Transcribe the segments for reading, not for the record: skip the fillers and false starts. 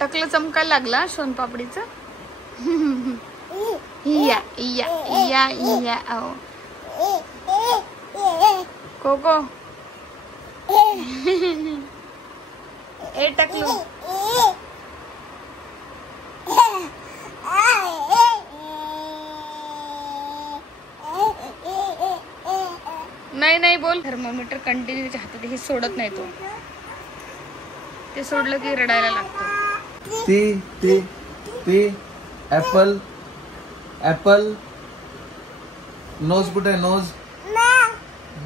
टकलं चमकायला लागला सोनपापडीचं. या या या या कोको ए टकलू नाही नाही बोल. थर्मोमीटर कंटिन्यू त्याच्या हातात, हे सोडत नाही तो. ते सोडलं की रडायला लागतो. ती ऍपल ऍपल. नोज कुठे? Nose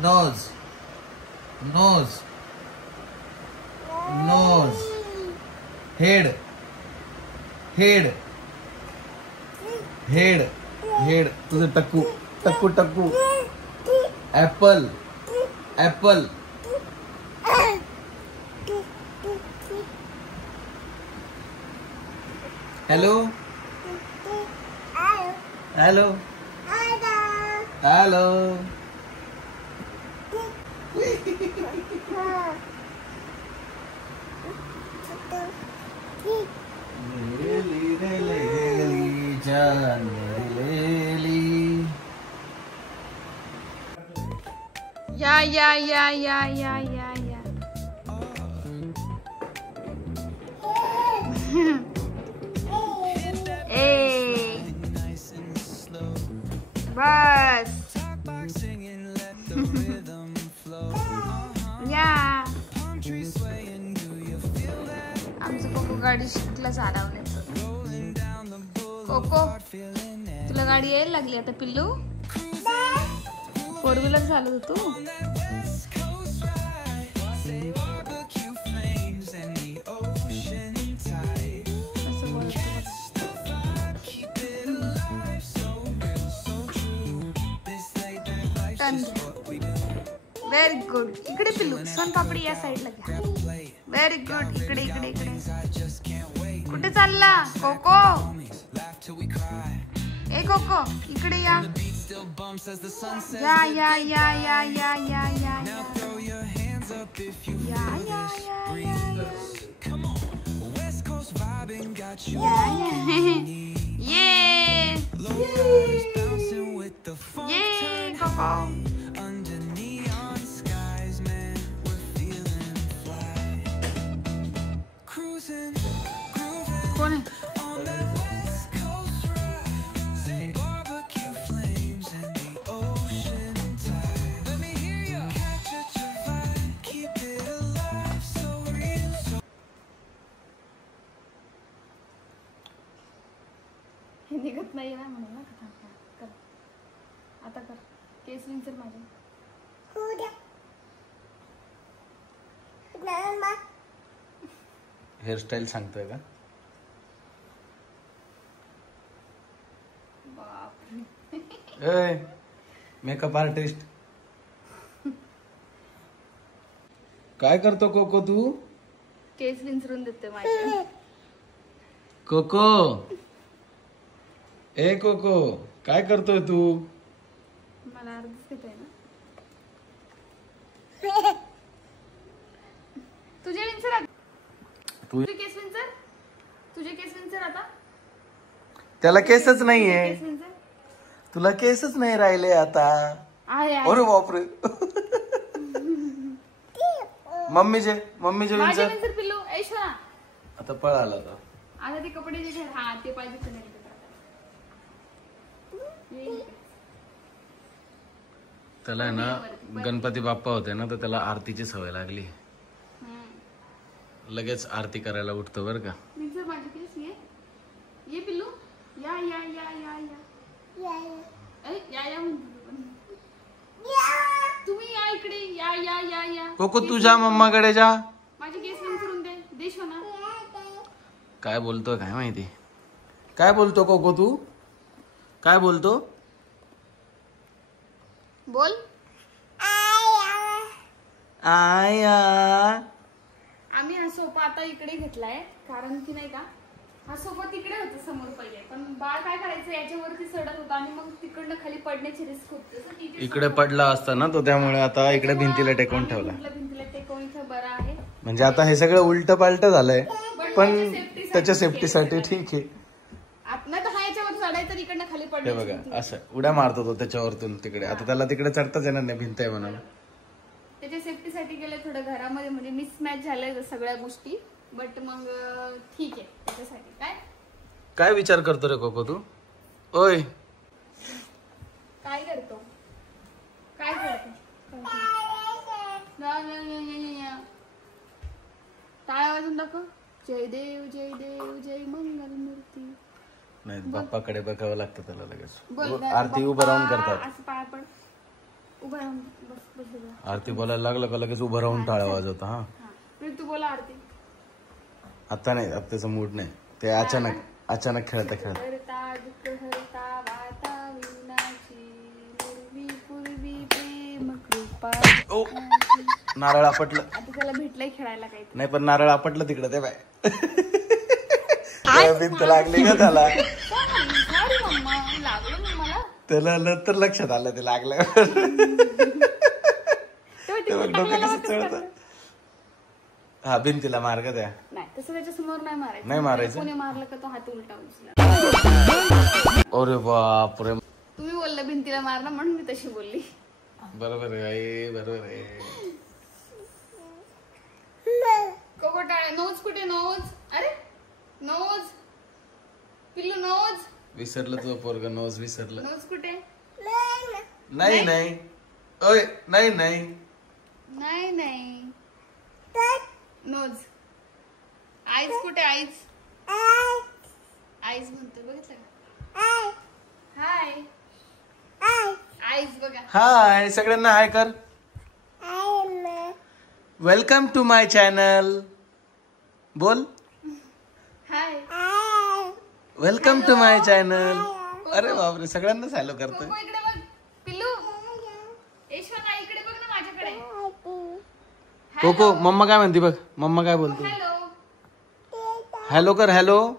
nose nose nose. Head head head head. तुझं टक्कू टक्कू टक्कू. Apple apple. Hello hello hello. या या या या या या या. ए बस. या आमचं कोको गाडी शिकला चालवण्याचं. कोको तुला गाडी यायला लागली आता पिल्लू. 4 व्हीलर चालवत होतो. Very good. इकडे पिल्लू सोनपापडी या साईडला घ्या. Very good. इकडे इकडे इकडे. कुठे चालला कोको? ए कोको इकडे या. या या या या या या या ये कोको. कोण आहे? निघत नाही ना म्हणून ना. कर आता कर. केस विंचर माझे. हेअरस्टाईल सांगतोय का? बापरे. Makeup artist. काय करतो कोको तू? केस विंचरून देते माझे. कोको ए कोको काय करतोय तू? मला अर्धच येत आहे ना. तुझे विंचर. तुझे केस विंचर. तुझे केस विंचर आता. त्याला केसच नाहीये. केस विंचर. तुला केसच नाही राहिले आता. अरे बापरे. मम्मीचे माझे विंचर पिल्लू. ऐशा आता पळाला आता. आता ते कपडे जे हा ते पाहिजे नाही. त्याला आहे ना गणपती बाप्पा होते ना तर त्याला आरतीची सवय लागली. लगेच आरती करायला उठतो बर का. ये पिल्लू या या या या या या या. तुम्ही या इकडे. या या या या. कोको तुझ्या मम्माकडे जा. माझे केस विंचरून दे. देश हो ना. काय बोलतोय काय माहिती. काय बोलतो कोको तू? काय बोलतो? बोल. आया. आम्ही हा सोफा आता इकडे घेतलाय कारण की नाही का हा सोफा तिकडे होता समोर पहिले. पण बाळ काय करायचं याच्यावरती चढत होता आणि मग तिकडनं खाली पडण्याची रिस्क होती. इकडे पडला असता ना तो त्यामुळे आता इकडे भिंतीला टेकवून ठेवला. भिंतीला टेकवून इथं बरं आहे. म्हणजे आता हे सगळं उलट पालट झालंय. पण पण safety त्याच्या साठी सेफ्टीसाठी केलं ठीक आहे. आतनं तर हा याच्यावर चढाय तर इकडनं खाली हे पडलं बघा असं उड्या मारतो तो त्याच्यावरतून तिकडे. आता त्याला तिकडे चढताच येणार नाही, भिंत आहे म्हणून. त्याच्या सेफ्टीसाठी गेलं थोडं घरामध्ये, म्हणजे मिसमॅच झालंय सगळ्या गोष्टी, बट मग ठीक आहे त्याच्यासाठी. काय विचार करतो रे कोको तू? ओय काय करतो? काय करतो? टाळ्या वाजून दाखव. जय देव जय देव जय मंगल मूर्ती. नाही, बाप्पाकडे बघावं लागतं त्याला लगेच. बोल आरती उभं राहून करतात. असं पाय पड, उभं राहून बस बस बस. आरती बोलायला लागलं का लगेच उभं राहून टाळा वाजवता. हा तू बोला आरती. आता नाही, आता त्याचा मूड नाही. ते अचानक खेळता हरता दुःख हरता वाता विनाची पूर्वी पूर्वी प्रेम कृपा. ओ नारळ आपटलं. आता त्याला भेटलंय खेळायला काही. नाही पण नारळ आपटलं तिकडं ते बाय. भिंत लागली का त्याला? मम्मा लागलं मला. त्याला नंतर लक्षात आलं ते लागलं. ते बघ डोकं कसं चढतं. हा भिंतीला मार्ग द्या. नाही तसं त्याच्या समोर नाही मारायचं. नाही मारायचं. कोणी मारलं का तो हात उलटा उचला. अरे बापरे. तुम्ही बोलला भिंतीला मारला म्हणून मी तशी बोलली. बरोबर आहे, बरोबर आहे. कोकोटाळे नोज कुठे? नोज. अरे नोज पिल्लू नोज. विसरलं तुझं पोरग नोज विसरलं. नोज कुठे? नाही नाही ओय नाही नाही नाही नाही. नोज. आईज कुठे? आईज आईज म्हणतो बघितलं का? हाय आईज बघा. हाय सगळ्यांना हाय कर. Welcome to my channel. बोल hi. Welcome to my channel. अरे बापरे सगळ्यांनाच हॅलो करतोय. कोको इकडे बघ. पिल्लू यशवंत इकडे बघ ना माझ्याकडे. कोको मम्मा काय म्हणते बघ. मम्मा काय बोलतो? हॅलो. हॅलो कर. हॅलो